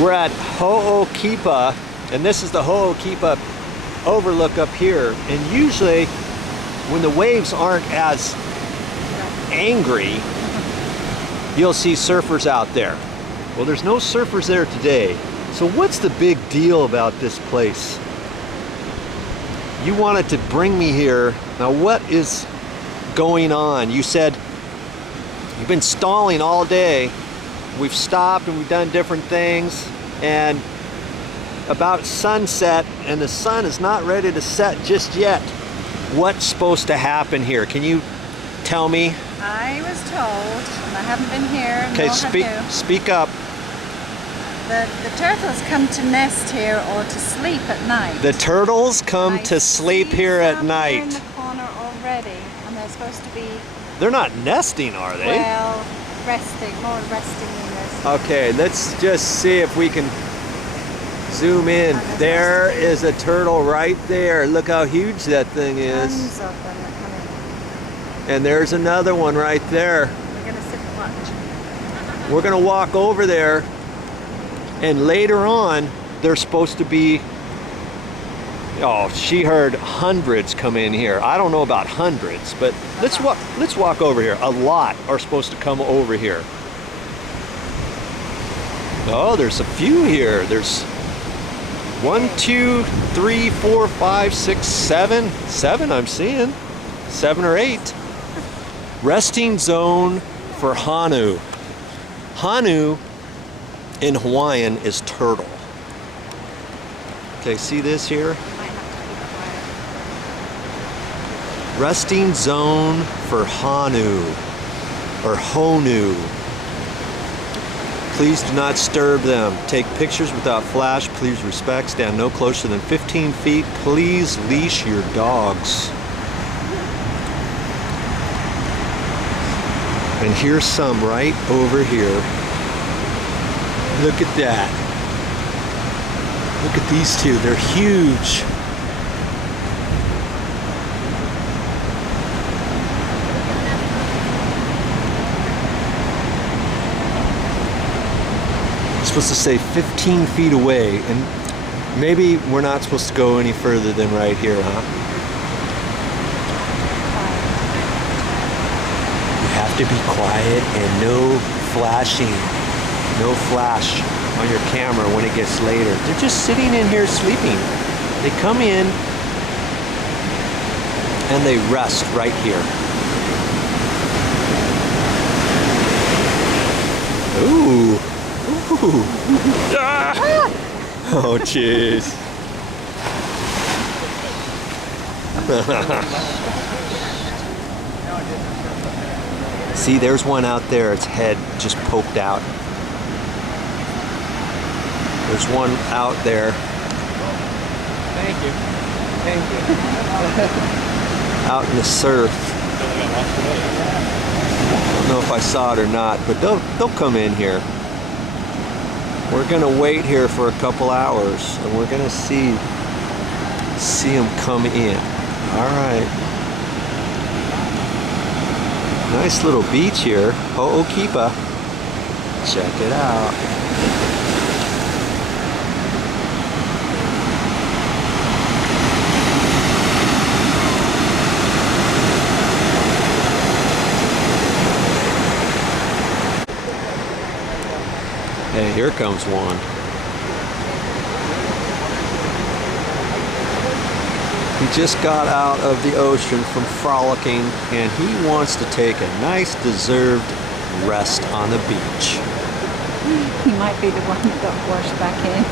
We're at Ho'okipa, and this is the Ho'okipa overlook up here. And usually, when the waves aren't as angry, you'll see surfers out there. Well, there's no surfers there today. So what's the big deal about this place? You wanted to bring me here. Now what is going on? You said you've been stalling all day. We've stopped and we've done different things, and about sunset, and the sun is not ready to set just yet. What's supposed to happen here? Can you tell me? I was told, and I haven't been here. Okay, speak up. The turtles come to nest here or to sleep at night. The turtles come to sleep here at night. Here in the corner already, and they're supposed to be. They're not nesting, are they? Well, resting, more resting than this. Okay, let's just see if we can zoom in. There is a turtle right there. Look how huge that thing is. Tons of them are coming. And there's another one right there. We're gonna sit and watch. We're gonna walk over there, and later on, there's supposed to be, oh, she heard hundreds come in here. I don't know about hundreds, but let's walk over here. A lot are supposed to come over here. Oh, there's a few here. There's 1, 2, 3, 4, 5, 6, 7. 7 I'm seeing. 7 or 8. Resting zone for Hanu. Hanu in Hawaiian is turtle. Okay, see this here? Resting zone for Hanu, or Honu. Please do not disturb them. Take pictures without flash. Please respect. Stand no closer than 15 feet. Please leash your dogs. And here's some right over here. Look at that. Look at these two. They're huge. It's supposed to say 15 feet away, and maybe we're not supposed to go any further than right here, huh? You have to be quiet and no flashing. No flash on your camera when it gets later. They're just sitting in here sleeping. They come in and they rest right here. Ooh. Ooh. Ah! Oh, jeez. See, there's one out there, its head just poked out. There's one out there. Thank you. Thank you. Out in the surf. I don't know if I saw it or not, but they'll come in here. We're gonna wait here for a couple hours, and we're gonna see them come in. All right. Nice little beach here, Ho'okipa. Check it out. Hey, here comes one. He just got out of the ocean from frolicking, and he wants to take a nice deserved rest on the beach. He might be the one that got washed back in.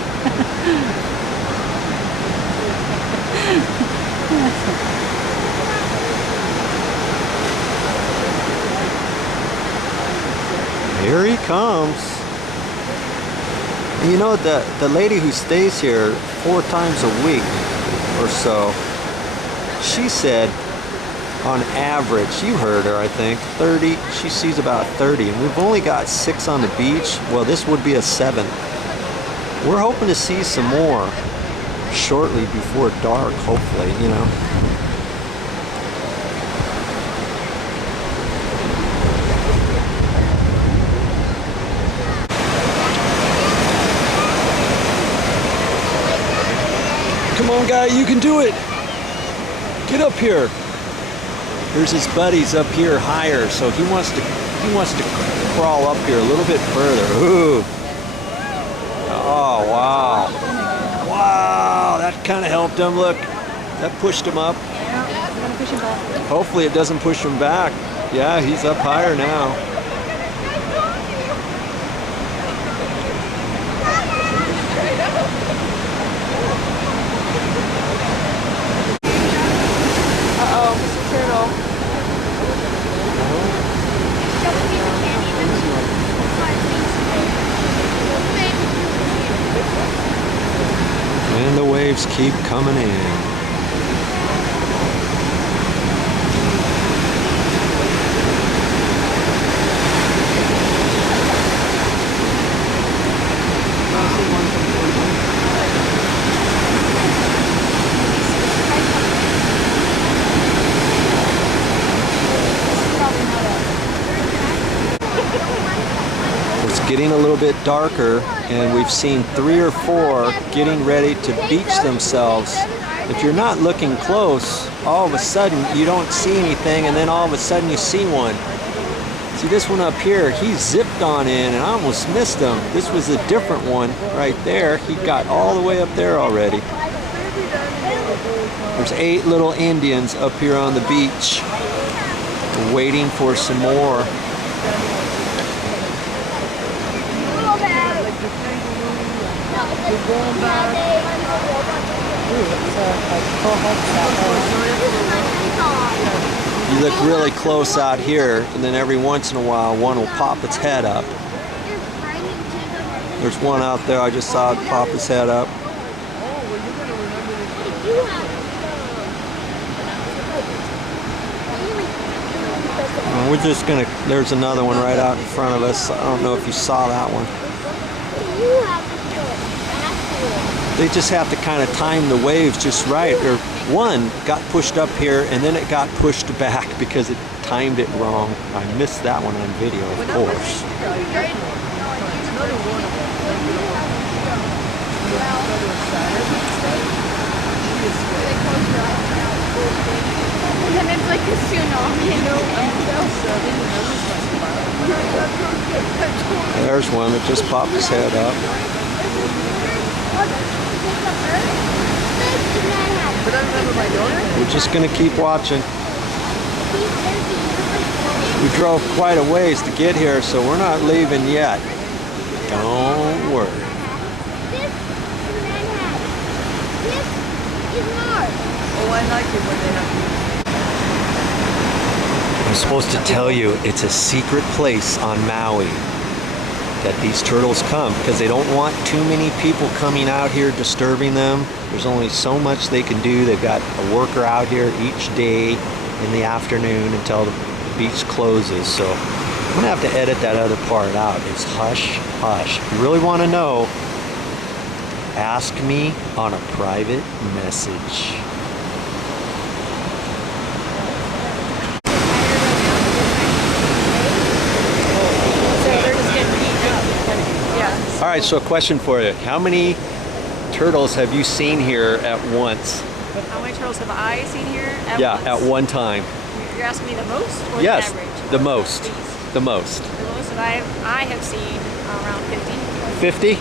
Here he comes. You know, the lady who stays here 4 times a week or so, she said on average, you heard her, I think, 30, she sees about 30, and we've only got 6 on the beach. Well, this would be a 7th. We're hoping to see some more shortly before dark, hopefully, you know. Come on, guy, you can do it. Get up here. There's his buddies up here higher, so he wants to crawl up here a little bit further. Ooh. Oh, wow. Wow, that kind of helped him. Look, that pushed him up. Hopefully it doesn't push him back. Yeah, he's up higher now. Uh-oh, Mr. Turtle. And the waves keep coming in. It's getting a little bit darker, and we've seen 3 or 4 getting ready to beach themselves. If you're not looking close, all of a sudden you don't see anything, and then all of a sudden you see one. See, this one up here, he zipped on in, and I almost missed him. This was a different one right there. He got all the way up there already. There's 8 little Indians up here on the beach, waiting for some more. You look really close out here, and then every once in a while one will pop its head up. There's one out there, I just saw it pop its head up. And we're just gonna, there's another one right out in front of us. I don't know if you saw that one. They just have to kind of time the waves just right. Or one got pushed up here and then it got pushed back because it timed it wrong. I missed that one on video, of course. And then it's like a tsunami. There's one that just popped his head up. We're just going to keep watching. We drove quite a ways to get here, so we're not leaving yet. Don't worry. Oh, I like it when they have. I'm supposed to tell you it's a secret place on Maui that these turtles come because they don't want too many people coming out here disturbing them. There's only so much they can do. They've got a worker out here each day in the afternoon until the beach closes. So I'm gonna have to edit that other part out. It's hush, hush. If you really want to know, ask me on a private message. All right, so a question for you. How many turtles have you seen here at once? How many turtles have I seen here at Yeah, once? at one time. You're asking me the most or Yes, the average? the most. Least? The most. The most that I have seen around 50. 50?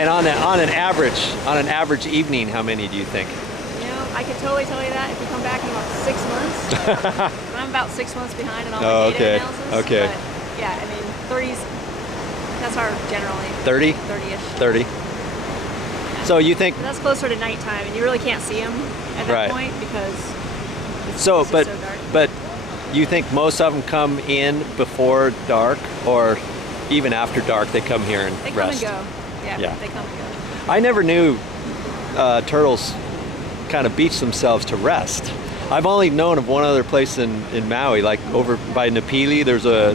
And on an average evening, how many do you think? You know, I can totally tell you that if you come back in about 6 months. I'm about 6 months behind in all my data analysis. Okay. But yeah, I mean, 30s, that's our generally. 30? 30-ish. 30. So you think? But that's closer to nighttime, and you really can't see them at that Right. point because it's So, just but so dark. but you think most of them come in before dark, or even after dark they come here and They come rest? and go. Yeah, Yeah. they come and go. I never knew turtles kind of beach themselves to rest. I've only known of one other place in Maui, like over by Napili. There's a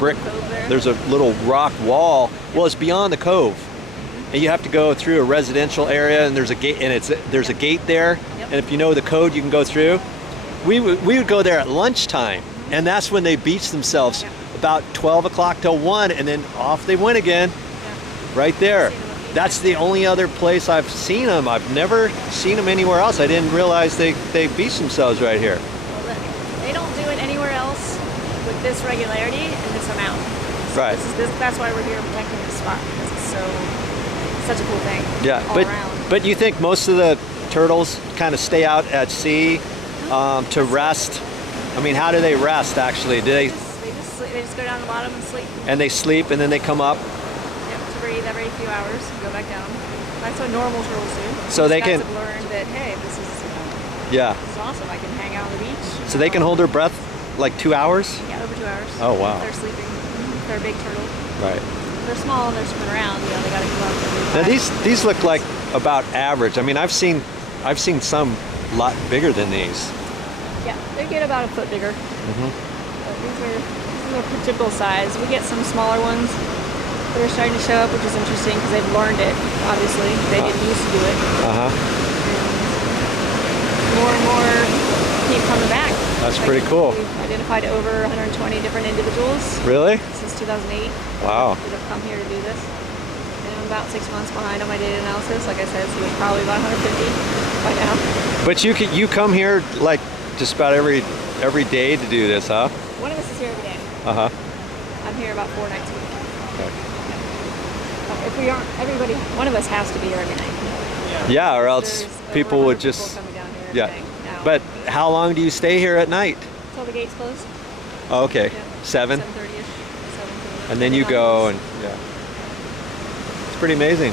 brick, Cove there. there's a little rock wall. Well, it's beyond the cove, and you have to go through a residential area, and there's a gate, and there's a gate there. Yep. And if you know the code, you can go through. We would go there at lunchtime, and that's when they beach themselves, Yep. about 12 o'clock till 1, and then off they went again, Yeah. right there. That's the only other place I've seen them. I've never seen them anywhere else. I didn't realize they beach themselves right here. Well, they don't do it anywhere else with this regularity and this amount. So Right. That's why we're here protecting this spot, because it's such a cool thing. Yeah, all but around. but you think most of the turtles kind of stay out at sea to rest? I mean, how do they rest actually? Do they? They just go down the bottom and sleep. And they sleep and then they come up. Yep, to breathe every few hours and go back down. That's what normal turtles do. So they These guys can- have learned that, hey, this is Yeah. this is awesome. I can hang out on the beach. So they can hold their breath like 2 hours. Yeah, over 2 hours. Oh, wow. They're sleeping. They're a big turtle. Right. They're small and they're swimming around. You know, they gotta come up. Now these look like about average. I mean, I've seen some lot bigger than these. Yeah, they get about a foot bigger. Mm-hmm. But these are a typical size. We get some smaller ones that are starting to show up, which is interesting because they've learned it. Obviously, they didn't used to do it. Uh-huh. More and more keep coming back. That's pretty cool. We've identified over 120 different individuals Really? since 2008 Wow. that have come here to do this. And I'm about 6 months behind on my data analysis. Like I said, so we're probably about 150 by now. But you come here like just about every day to do this, huh? One of us is here every day. Uh-huh. I'm here about 4 nights a week. Okay. If we aren't, one of us has to be here every night. Yeah, or else There's over people 100 would just coming down here yeah. every day now. But how long do you stay here at night? Until the gates close. Oh, okay. Yeah. 7? 7:30ish. And then you go and yeah. It's pretty amazing.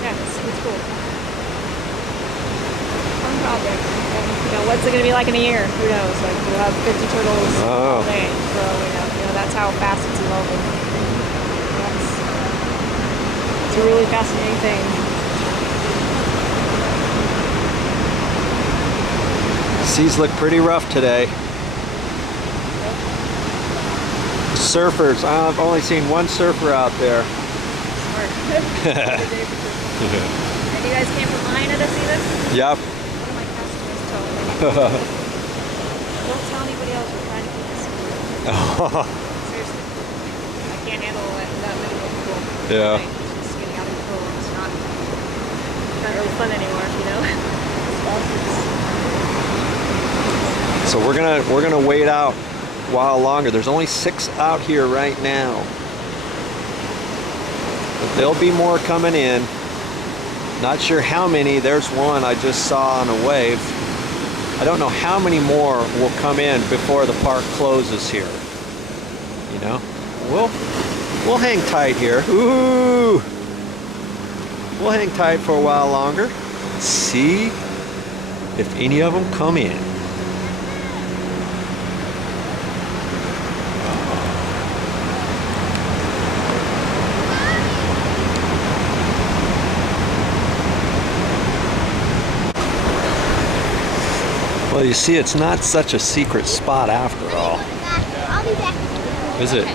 Yeah, it's cool. Fun project. And, you know, what's it going to be like in a year? Who knows? Like, we'll have 50 turtles all day. So, you know, that's how fast it's evolving. It's a really fascinating thing. Seas look pretty rough today. Surfers, I've only seen one surfer out there. Smart. Good day for surfing. And you guys came from Lahaina to see this? Yep. One of my customers told me. Don't tell anybody else we're trying to keep this secret. Seriously. I can't handle that many people. Yeah. Like, it's just getting out of control. It's not really fun anymore, you know? So we're gonna wait out a while longer. There's only 6 out here right now. But there'll be more coming in. Not sure how many. There's one I just saw on a wave. I don't know how many more will come in before the park closes here. You know? We'll hang tight here. Ooh! We'll hang tight for a while longer. See if any of them come in. Well, you see, it's not such a secret spot after all, is it?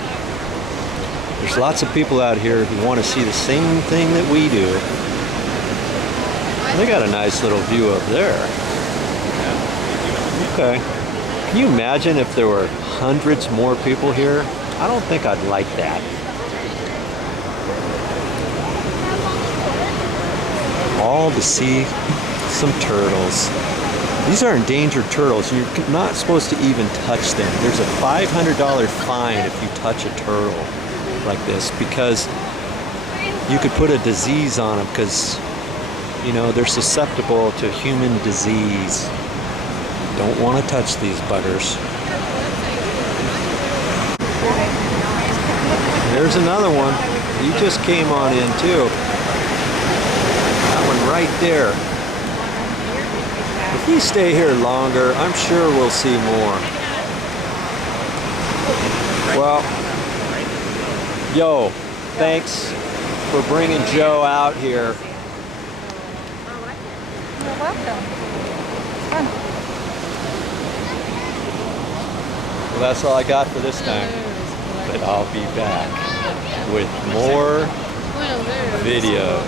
There's lots of people out here who want to see the same thing that we do. They got a nice little view up there. Okay. Can you imagine if there were hundreds more people here? I don't think I'd like that. All to see some turtles. These are endangered turtles. You're not supposed to even touch them. There's a $500 fine if you touch a turtle like this, because you could put a disease on them, because, you know, they're susceptible to human disease. Don't want to touch these buggers. There's another one. You just came on in too. That one right there. If we stay here longer, I'm sure we'll see more. Well, yo, thanks for bringing Joe out here. You're welcome. It's fun. Well, that's all I got for this time. But I'll be back with more videos.